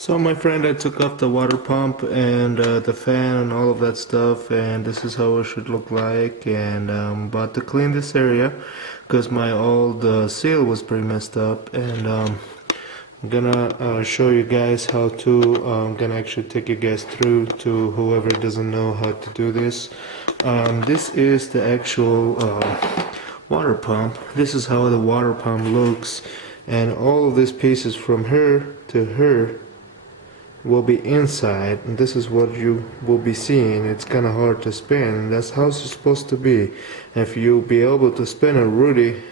So my friend, I took off the water pump and the fan and all of that stuff, and this is how it should look like. And I'm about to clean this area because my old seal was pretty messed up, and I'm gonna show you guys how to. I'm gonna actually take you guys through to whoever doesn't know how to do this. This is the actual water pump. This is how the water pump looks, and all of these pieces from here to here will be inside, and this is what you will be seeing. It's kind of hard to spin, and that's how it's supposed to be. If you be able to spin it really,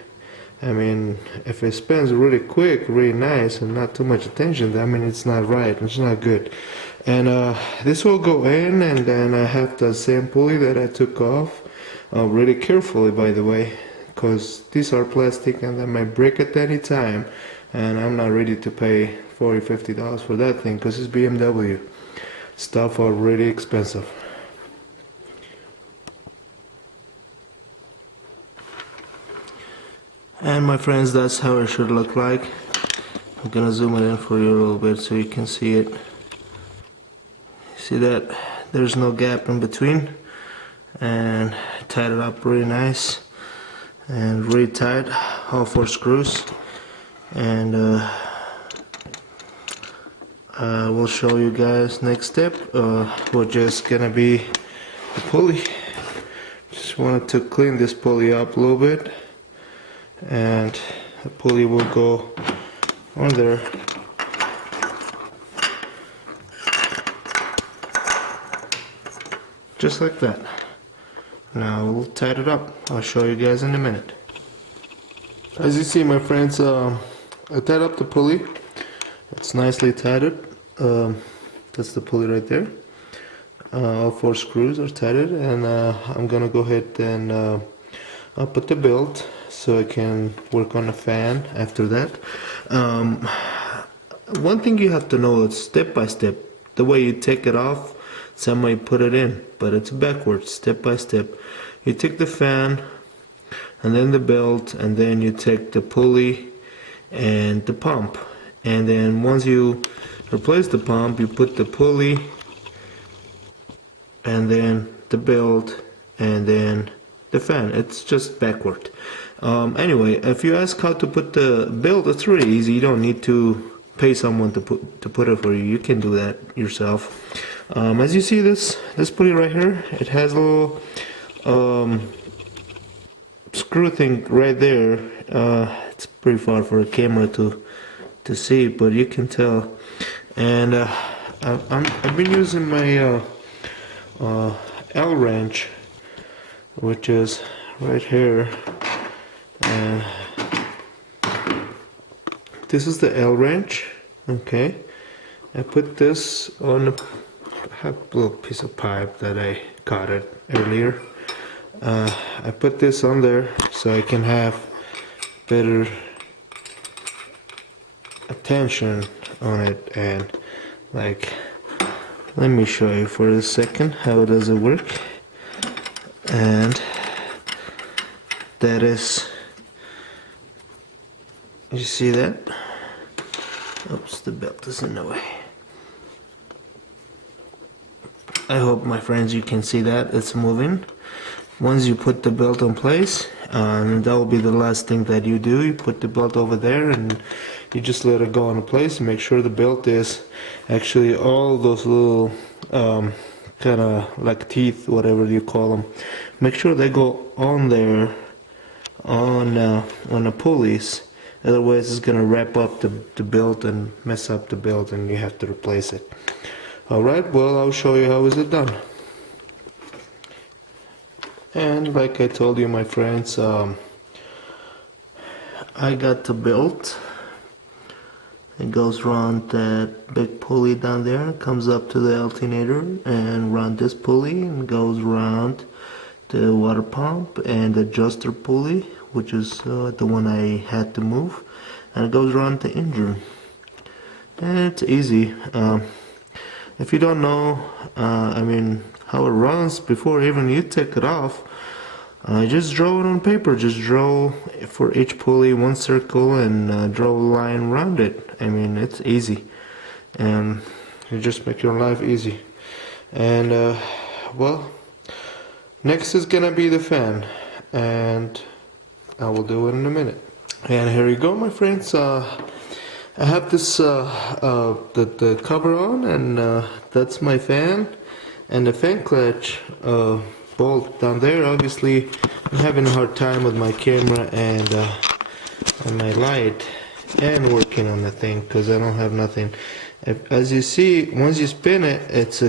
I mean, if it spins really quick, really nice, and not too much attention, I mean, it's not right, it's not good. And this will go in, and then I have the same pulley that I took off, really carefully, by the way, because these are plastic and they might break at any time, and I'm not ready to pay $40–50 for that thing because it's BMW. Stuff are really expensive. And my friends, that's how it should look like. I'm gonna zoom it in for you a little bit so you can see it. See that? There's no gap in between, and tied it up really nice and really tight, all 4 screws. And we'll show you guys next step. We're just gonna be the pulley. Just wanted to clean this pulley up a little bit, and the pulley will go on there. Just like that. Now we'll tie it up. I'll show you guys in a minute. As you see, my friends, I tied up the pulley. It's nicely tied. That's the pulley right there. All 4 screws are tied, and I'm gonna go ahead and I'll put the belt so I can work on the fan after that. One thing you have to know is step by step. The way you take it off, some might put it in, but it's backwards, step by step. You take the fan, and then the belt, and then you take the pulley and the pump. And then once you replace the pump, you put the pulley, and then the belt, and then the fan. It's just backward. Anyway, if you ask how to put the belt, it's really easy. You don't need to pay someone to put it for you. You can do that yourself. As you see, this pulley right here, it has a little screw thing right there. It's pretty far for a camera to see, but you can tell. And I've been using my L wrench, which is right here, and this is the L wrench. Okay, I put this on a little piece of pipe that I caught it earlier. I put this on there so I can have better attention on it, and like, let me show you for a second how does it work. And that is, you see that? Oops, the belt is in the way. I hope, my friends, you can see that it's moving. Once you put the belt in place, that will be the last thing that you do. You put the belt over there, and you just let it go in place. Make sure the belt is actually all those little kind of like teeth, whatever you call them. Make sure they go on there, on the pulleys. Otherwise, it's gonna wrap up the belt and mess up the belt, and you have to replace it. All right. Well, I'll show you how is it done. And like I told you, my friends, I got the belt. It goes around that big pulley down there, comes up to the alternator, and around this pulley, and goes around the water pump and the adjuster pulley, which is the one I had to move, and it goes around the engine. And it's easy. If you don't know, I mean, how it runs before even you take it off, just draw it on paper. Just draw for each pulley 1 circle, and draw a line around it. I mean, it's easy. and you just make your life easy. And well, next is gonna be the fan, and I will do it in a minute. And here you go, my friends. I have this the cover on, and that's my fan, and the fan clutch bolt down there. Obviously, I'm having a hard time with my camera and my light and working on the thing because I don't have nothing. As you see, once you spin it, it's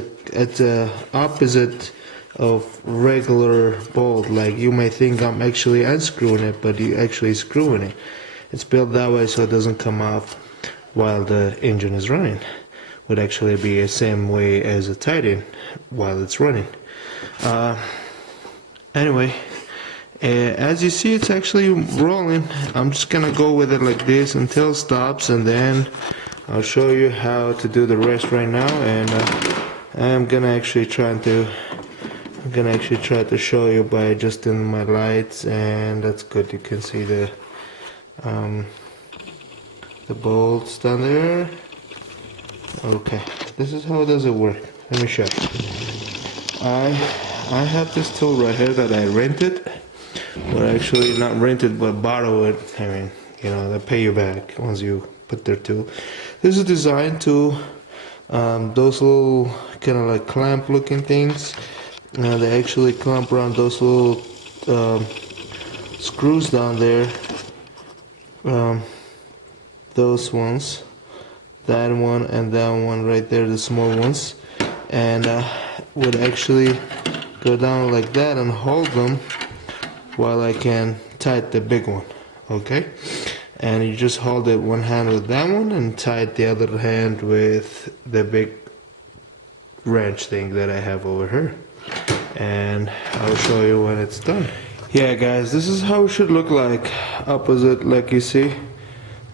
a opposite of regular bolt. Like, you might think I'm actually unscrewing it, but you actually screwing it. It's built that way so it doesn't come off while the engine is running. Would actually be the same way as a tight-in while it's running. Anyway, as you see, it's actually rolling. I'm just gonna go with it like this until it stops, and then I'll show you how to do the rest right now. And I'm gonna actually try to show you by adjusting my lights, and that's good. You can see the bolts down there. Okay, this is how does it work. Let me show you. I have this tool right here that I rented, or actually not rented but borrowed it. I mean, you know, they pay you back once you put their tool. This is designed to those little kind of like clamp looking things. They actually clamp around those little screws down there. Those ones, that one and that one right there, the small ones, and would actually go down like that and hold them while I can tighten the big one. Okay, and you just hold it one hand with that one and tighten the other hand with the big wrench thing that I have over here, and I'll show you when it's done. Yeah guys, this is how it should look like opposite, like you see,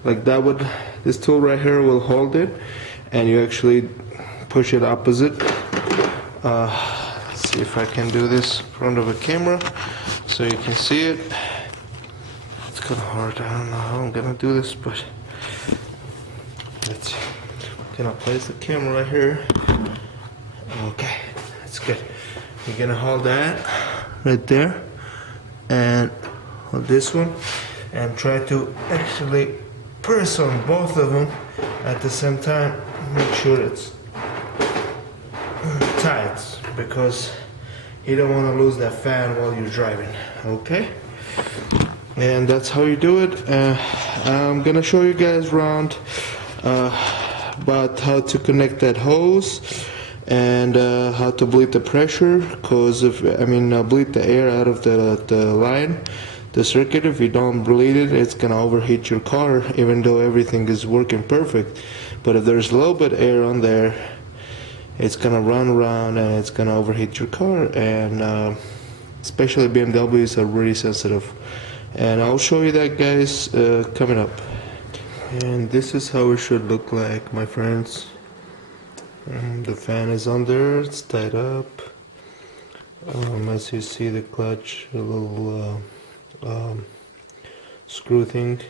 like that would, this tool right here will hold it, and you actually push it opposite. Let's see if I can do this in front of a camera so you can see it. It's kind of hard, I don't know how I'm gonna do this, but let's see. I'm gonna place the camera right here. Okay, that's good. You're gonna hold that right there and hold this one and try to actually press on both of them at the same time. Make sure it's tight, because you don't want to lose that fan while you're driving. Okay, and that's how you do it. I'm gonna show you guys around about how to connect that hose and how to bleed the pressure, because if bleed the air out of the line, the circuit. If you don't bleed it, it's gonna overheat your car, even though everything is working perfect. But if there's a little bit of air on there, it's gonna run around and it's gonna overheat your car. And especially BMWs are really sensitive. And I'll show you that, guys, coming up. And this is how it should look like, my friends. The fan is on there, it's tied up. As you see, the clutch, a little screw thing,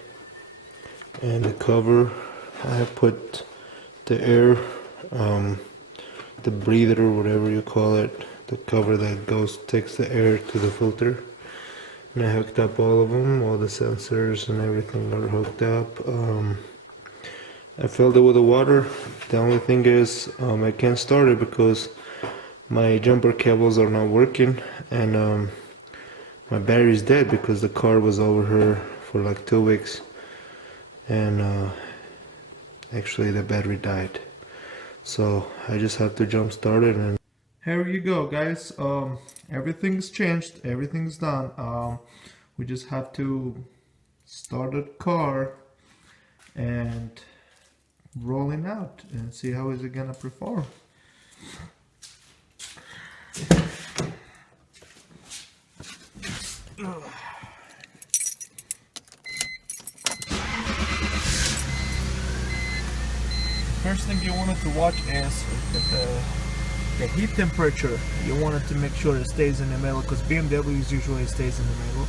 and the cover. I have put the air, the breather or whatever you call it, the cover that takes the air to the filter. And I hooked up all of them, all the sensors and everything are hooked up. I filled it with the water. The only thing is I can't start it because my jumper cables are not working, and my battery is dead because the car was over here for like 2 weeks, and actually the battery died. So I just have to jump start it, and here you go, guys. Everything's changed, everything's done. We just have to start the car and rolling out and see how is it gonna perform. First thing you wanted to watch is the heat temperature. You wanted to make sure it stays in the middle, because BMWs usually stays in the middle.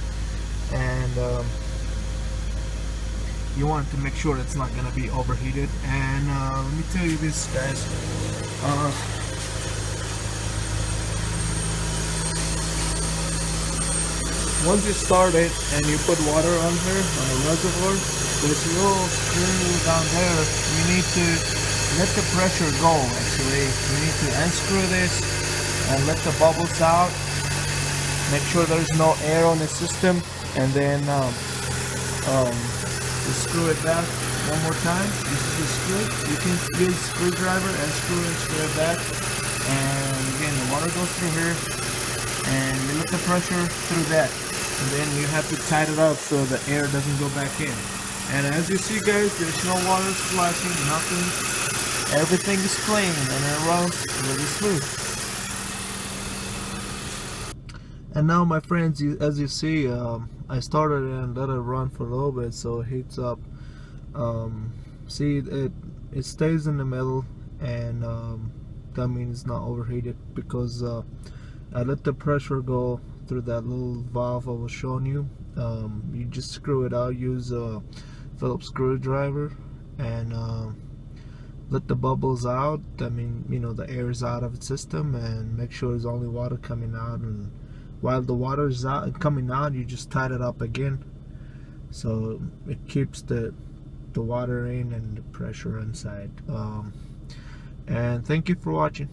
And you want to make sure it's not gonna be overheated. And let me tell you this, guys. Once you start it and you put water on here on the reservoir, there's a little screw down there. You need to let the pressure go. Actually, you need to unscrew this and let the bubbles out. Make sure there's no air on the system, and then just screw it back one more time. This is the screw. You can use a screwdriver and screw it back. And again, the water goes through here, and you let the pressure through that. And then you have to tighten it up so the air doesn't go back in. And as you see, guys, there's no water splashing, nothing. Everything is clean and it runs really smooth. And now, my friends, as you see, I started and let it run for a little bit so it heats up. See, it stays in the middle, and that means it's not overheated because I let the pressure go through that little valve I was showing you. You just screw it out, use a Phillips screwdriver, and let the bubbles out. I mean, you know, the air is out of the system, and make sure there's only water coming out. And while the water is out coming out, you just tighten it up again, so it keeps the water in and the pressure inside. And thank you for watching.